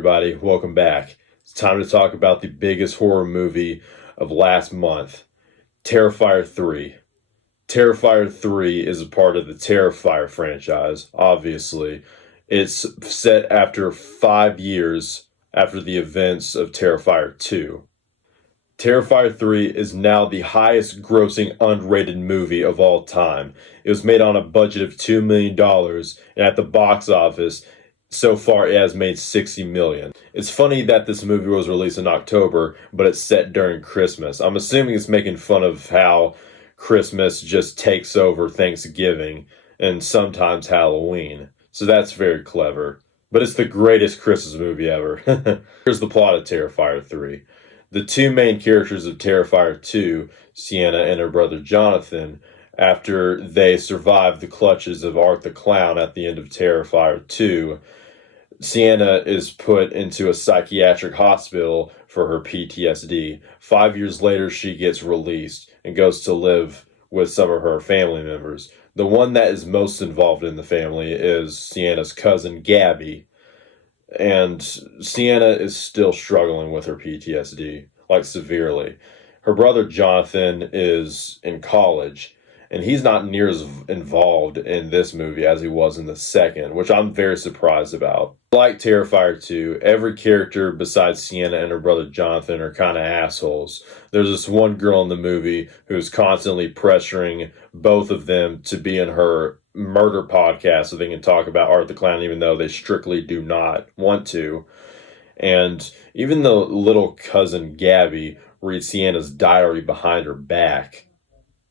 everybody? Welcome back. It's time to talk about the biggest horror movie of last month, Terrifier 3. Terrifier 3 is a part of the Terrifier franchise, obviously. It's set after 5 years after the events of Terrifier 2. Terrifier 3 is now the highest grossing unrated movie of all time. It was made on a budget of $2 million, and at the box office, so far it has made $60 million. It's funny that this movie was released in October, but it's set during Christmas. I'm assuming it's making fun of how Christmas just takes over Thanksgiving and sometimes Halloween. So that's very clever. But it's the greatest Christmas movie ever. Here's the plot of Terrifier 3. The two main characters of Terrifier 2, Sienna and her brother Jonathan, after they survive the clutches of Art the Clown at the end of Terrifier 2, Sienna is put into a psychiatric hospital for her PTSD. 5 years later, she gets released and goes to live with some of her family members. The one that is most involved in the family is Sienna's cousin, Gabby. And Sienna is still struggling with her PTSD, like severely. Her brother, Jonathan, is in college, and he's not near as involved in this movie as he was in the second, which I'm very surprised about. Like Terrifier 2, every character besides Sienna and her brother Jonathan are kind of assholes. There's this one girl in the movie who's constantly pressuring both of them to be in her murder podcast so they can talk about Art the Clown, even though they strictly do not want to. And even the little cousin Gabby reads Sienna's diary behind her back.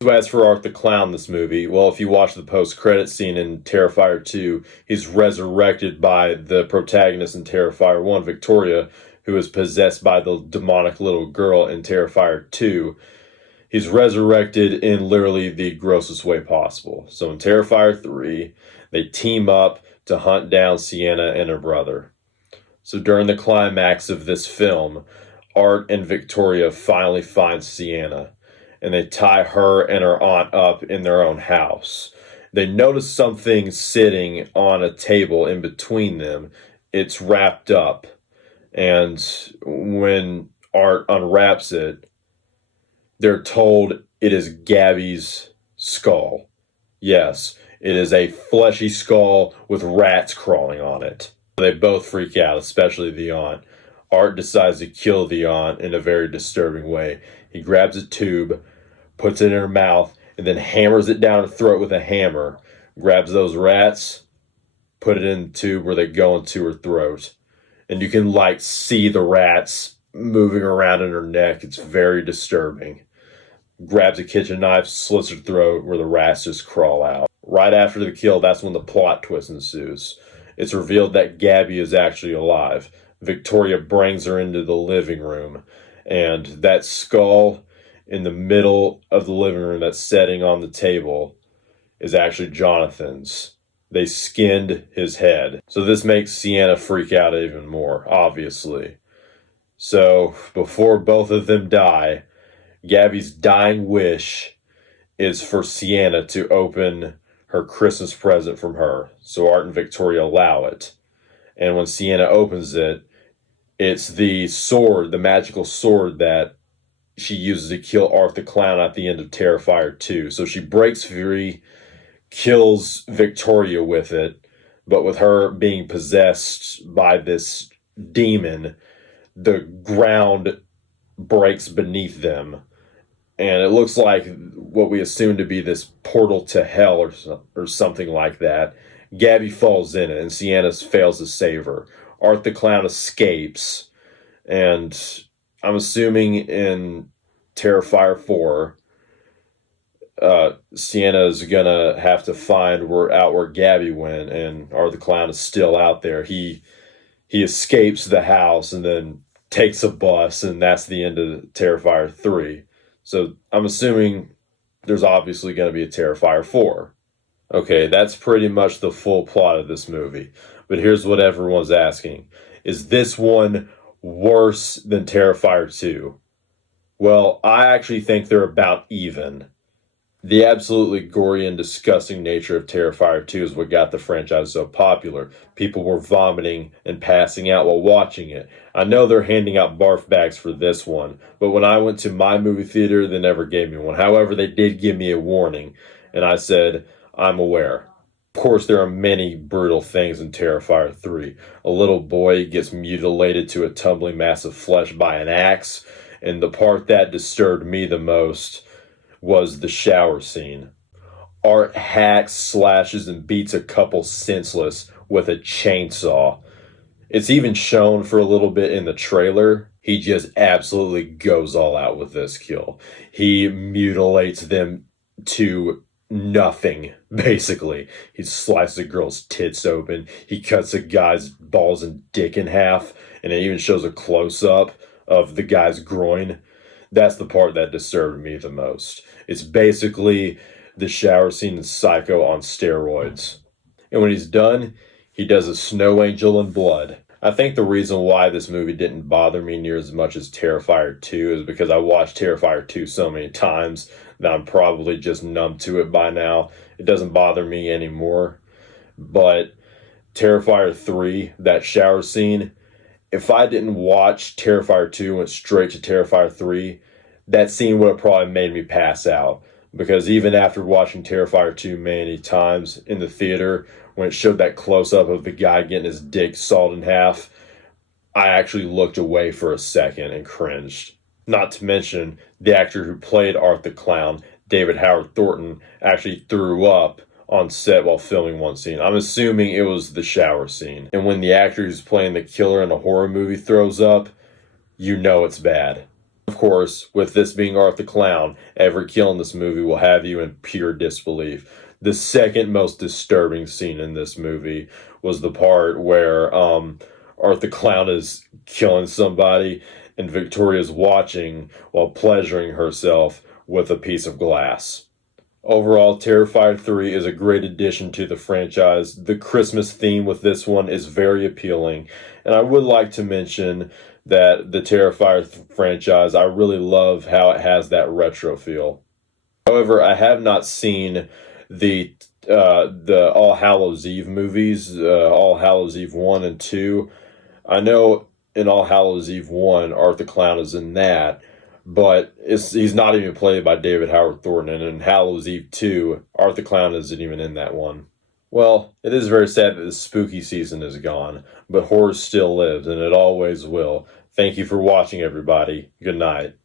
So as for Art the Clown, this movie, well, if you watch the post-credit scene in Terrifier 2, he's resurrected by the protagonist in Terrifier 1, Victoria, who is possessed by the demonic little girl in Terrifier 2. He's resurrected in literally the grossest way possible. So in Terrifier 3, they team up to hunt down Sienna and her brother. So during the climax of this film, Art and Victoria finally find Sienna, and they tie her and her aunt up in their own house. They notice something sitting on a table in between them. It's wrapped up, and when Art unwraps it, they're told it is Gabby's skull. Yes, it is a fleshy skull with rats crawling on it. They both freak out, especially the aunt. Art decides to kill the aunt in a very disturbing way. He grabs a tube, puts it in her mouth, and then hammers it down her throat with a hammer. Grabs those rats, put it in the tube where they go into her throat. And you can, see the rats moving around in her neck. It's very disturbing. Grabs a kitchen knife, slits her throat where the rats just crawl out. Right after the kill, that's when the plot twist ensues. It's revealed that Gabby is actually alive. Victoria brings her into the living room, and that skull in the middle of the living room that's sitting on the table is actually Jonathan's. They skinned his head. So this makes Sienna freak out even more, obviously. So before both of them die, Gabby's dying wish is for Sienna to open her Christmas present from her. So Art and Victoria allow it. And when Sienna opens it, it's the sword, the magical sword that she uses to kill Art the Clown at the end of Terrifier 2. So she breaks free, kills Victoria with it, but with her being possessed by this demon, the ground breaks beneath them. And it looks like what we assume to be this portal to hell or something like that. Gabby falls in it, and Sienna fails to save her. Art the Clown escapes, and I'm assuming in Terrifier 4, Sienna's gonna have to find where Gabby went, and Art the Clown is still out there. He escapes the house and then takes a bus, and that's the end of Terrifier 3. So I'm assuming there's obviously going to be a Terrifier 4. Okay, that's pretty much the full plot of this movie. But here's what everyone's asking. Is this one worse than Terrifier 2? Well, I actually think they're about even. The absolutely gory and disgusting nature of Terrifier 2 is what got the franchise so popular. People were vomiting and passing out while watching it. I know they're handing out barf bags for this one, but when I went to my movie theater, they never gave me one. However, they did give me a warning, and I said, I'm aware. Of course, there are many brutal things in Terrifier 3. A little boy gets mutilated to a tumbling mass of flesh by an axe, and the part that disturbed me the most was the shower scene. Art hacks, slashes, and beats a couple senseless with a chainsaw. It's even shown for a little bit in the trailer. He just absolutely goes all out with this kill. He mutilates them to nothing, basically. He slices a girl's tits open. He cuts a guy's balls and dick in half, and it even shows a close up of the guy's groin. That's the part that disturbed me the most. It's basically the shower scene in Psycho on steroids. And when he's done, he does a snow angel in blood. I think the reason why this movie didn't bother me near as much as Terrifier 2 is because I watched Terrifier 2 so many times that I'm probably just numb to it by now. It doesn't bother me anymore. But Terrifier 3, that shower scene, if I didn't watch Terrifier 2 and went straight to Terrifier 3, that scene would have probably made me pass out. Because even after watching Terrifier 2 many times in the theater, when it showed that close up of the guy getting his dick sawed in half, I actually looked away for a second and cringed. Not to mention, the actor who played Art the Clown, David Howard Thornton, actually threw up on set while filming one scene. I'm assuming it was the shower scene. And when the actor who's playing the killer in a horror movie throws up, you know it's bad. Of course, with this being Art the Clown, every kill in this movie will have you in pure disbelief. The second most disturbing scene in this movie was the part where Art the Clown is killing somebody and Victoria's watching while pleasuring herself with a piece of glass. Overall, Terrifier 3 is a great addition to the franchise. The Christmas theme with this one is very appealing. And I would like to mention that the Terrifier franchise, I really love how it has that retro feel. However, I have not seen the All Hallows Eve movies, All Hallows Eve 1 and 2. I know in All Hallows Eve 1, Art the Clown is in that, but he's not even played by David Howard Thornton. And in Hallows Eve 2, Art the Clown isn't even in that one. Well, it is very sad that the spooky season is gone, but horror still lives, and it always will. Thank you for watching, everybody. Good night.